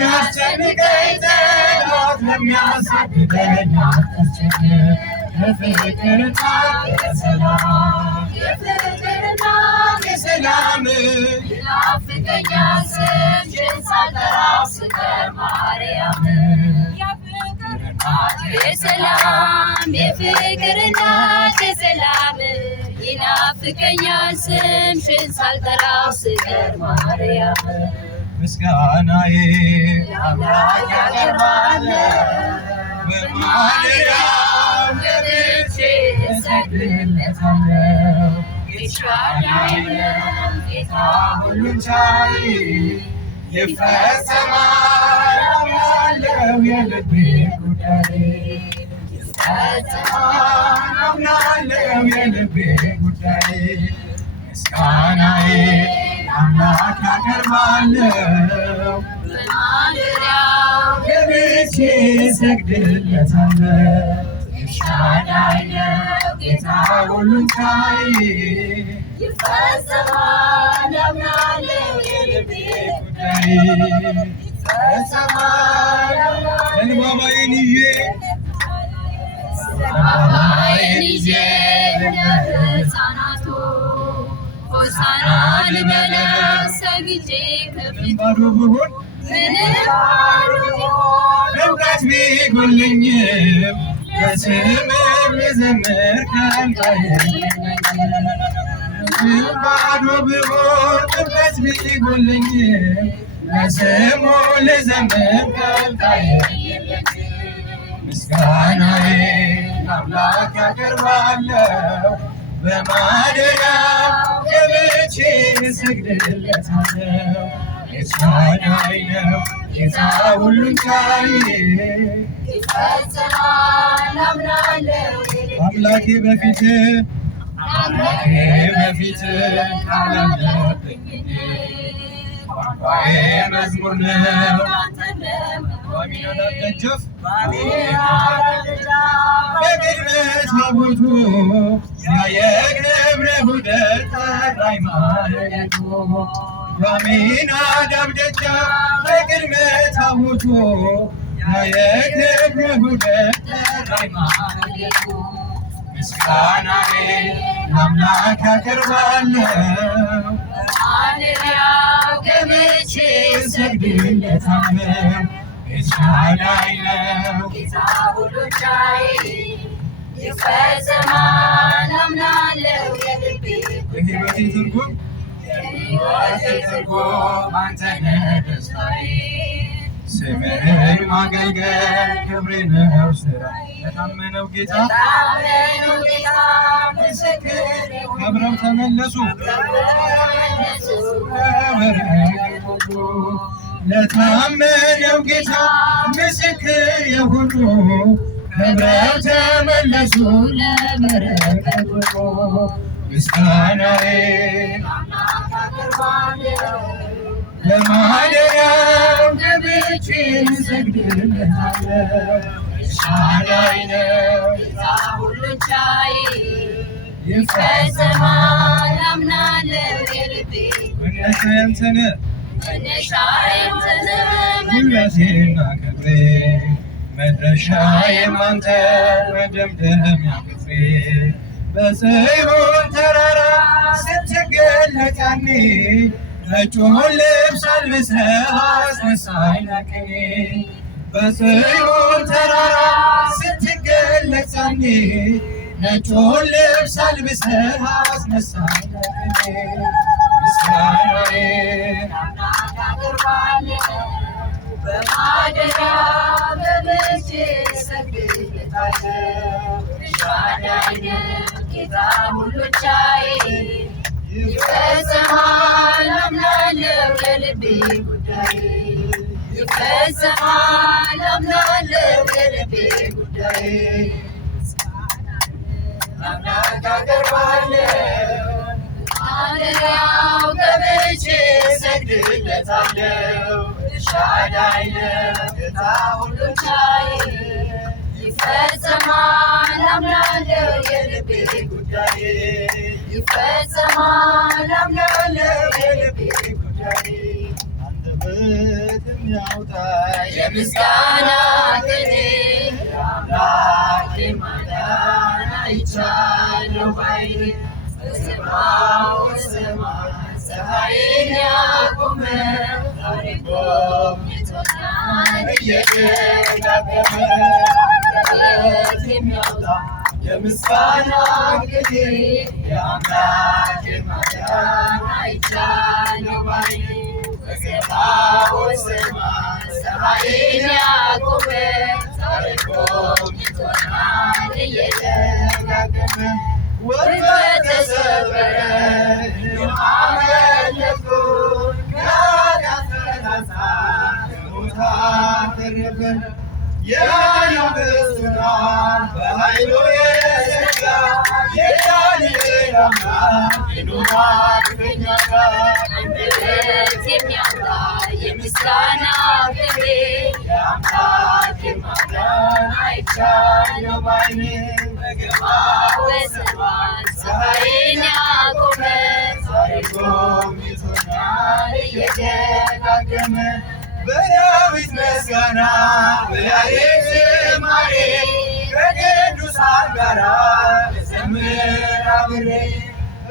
ለሚያስጨንቀኝ ጠላት ለሚያሳድደኝ አትስጨንቅ የፍቅርና የሰላም ይናፍቀኛል ስምሽን ሳልጠራው ስቀር ማርያም የሰላም የፍቅርና የሰላም ይናፍቀኛል ስምሽን ሳልጠራው ስቀር ማርያም ምስጋናዬ አምላክ ያቀርባለሁ በማደሪያው ገብቼ እሰግድለታለሁ ጌታ ሁሉን ቻይ ይፈጸማል አምናለሁ የልቤ ጉዳይ ይፈጸማል አምናለሁ የልቤ ጉዳይ ምስጋናዬ አምላክ ያቀርባለሁ በማደሪያው ገብቼ እሰግድለታለሁ ኤልሻዳይ ነው ጌታ ሁሉን ቻይ ይፈጸማል አምናለሁ የልቤ ጉዳይ ይፈጸማል ዘንባባዬን ይዤ ለሕፃናቱ ሆሳዕና ልበለው ሰግጄ ከፊቱ ምንም ባዶ ቢሆን እውቀት ቢጎድለኝም በስምህ ልዘምር ከአንተ ምንም ባዶ ቢሆን እውቀት ቢጎድለኝም በስሙ ልዘምር ከአንተ ምስጋናዬን አምላክ ያቀርባለሁ በማደሪያው ገብቼ እሰግድለታለሁ ኤልሻዳይ ነው ጌታ ሁሉን ቻይ ይፈጸማል አምናለሁ አምላኬ በፊትህ ቃል አለብኝ ቋንቋዬ መዝሙር ነው ደጃፍ በቅድመ ታቦቱ ያየገብረ ሁደት ጠራኝ ማለቱ በአሚናዳብ ደጃፍ በቅድመ ታቦቱ ያየገብረ ሁደት ጠራኝ ማለቱ ምስጋናዬን ለአምላክ አቀርባለሁ በማደሪያው ገብቼ እሰግድለታለሁ ኤልሻዳይ ነው ጌታ ሁሉን ቻይ ይፈጸማል አምናለሁ የልቤ የሕይወቴ ትርጉም አንተ ነህ ደስታዬ ስምህን ማገልገል ክብሬ ነው ሥራዬ ለታመነው ጌታ ምስክር ከብረው ተመለሱ ለታመነው ጌታ ምስክር የሆኑ ከብረው ተመለሱ ለበረከት ሁሉ ምስጋናዬን በማደሪያው ገብቼ እሰግድለታለሁ ኤልሻዳይ ነው ጌታ ሁሉን ቻይ ይፈጸማል አምናለሁ የልቤ መነሻዬም ጉልበቴና ክብሬ መድረሻዬም አንተ መደምደሚያ ክብሬ በጽዮን ተራራ ስትገለጥ ያኔ ነጩን ልብስ አልብሰህ አስነሳኝ ለቅኔ በጽዮን ተራራ ስትገለጥ ያኔ ነጩን ልብስ አልብሰህ አስነሳኝ ለቅኔ ምስጋናዬን አቀርባለሁ በማደሪያው ገብቼ እሰግድለታለሁ ኤልሻዳይ ነው ጌታ ሁሉን ቻይ ይፈጸማል አምናለሁ የልቤ ጉዳይ ይፈጸማል አምናለሁ የልቤ ጉዳይ አምላክ አቀርባለሁ በማደሪያው ገብቼ እሰግድለታለሁ ኤልሻዳይ ነው ጌታ ሁሉን ቻይ ይፈጸማል አምናለሁ የልቤ ጉዳይ ይፈጸማል አምናለሁ የልቤ ጉዳይ አንተ የምስጋና ቅኔ የአምላኬ ማዳን አይቻለሁ ባይኔ በሰማው ሰማይ ፀሐይን ያቆመ ዛሬ ጎብኝቶኛል እየደጋገመ ከሕይወት የሚያወጣ የምስጋና ቅኔ የአምላኬ ማዳን አይቻለሁ ባይኔ በሰማው ሰማይ ፀሐይን ያቆመ ዛሬ ጎብኝቶኛል እየደጋገመ ወጥመድ ተሰበረ አመለጥኩኝ ከኃጢአት ፍላጻ ከሞት አተረፈን የአንበሳን በኃይሉ የዘጋ የዳንኤል አምላክ ይኖራል ከእኛ ጋር አንደበት የሚያወጣ የምስጋና ቅኔ የአምላኬ ማዳን አይቻለሁ ባይኔ በግርማው ሰማይ ፀሐይን ያቆመ ዛሬ ጎብኝቶኛል እየደጋገመ በዳዊት ምስጋና በያሬድ ዝማሬ ከቅዱሳን ጋራ ልዘምር አብሬ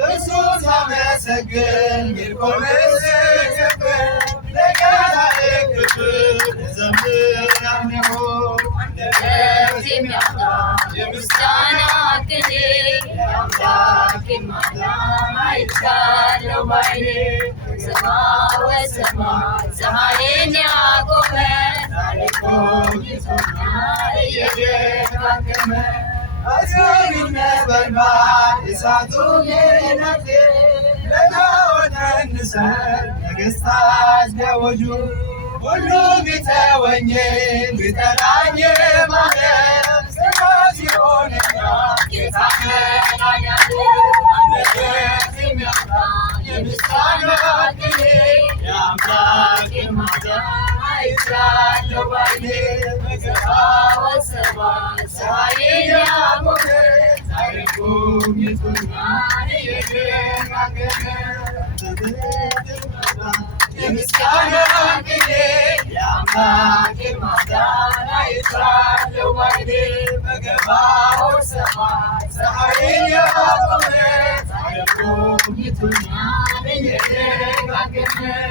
እሱን ሳመሰግን ሜልኮልን ስከፍል ለጌታዬ ክብር እዘምራለሁ። አንደበት የሚያወጣ የምስጋና ቅኔ የአምላኬ ማዳን አይቻለሁ ባይኔ በሰማየ ሰማይ ፀሐይን ያቆመ ዛሬ ጎብኝቶኛል እየደጋገመ አስገሪው ነበልባል እሳቱ የነደደ ለጣዖት እንሰር ነገሥታት ቢያወጁ ሁሉም ቢተወኝም ቢጠላኝ ማለም ጽናት ይሆነኛል ጌታ መድኃኒዓለም። አንደበት የሚያወጣ የምስጋና ቅኔ የአምላኬ ማዳን አይቻለሁ ባይኔ በገባው ሰማይ ፀሐይን ያቆመ ዛሬ ጎብኝቶኛል እየደጋገመ የምስጋና ቅኔ የአምላኬ ማዳን አይቻለሁ ባይኔ በገባው ሰማይ ፀሐይን ያቆመ ዛሬ ጎብኝቶኛል እየደጋገመ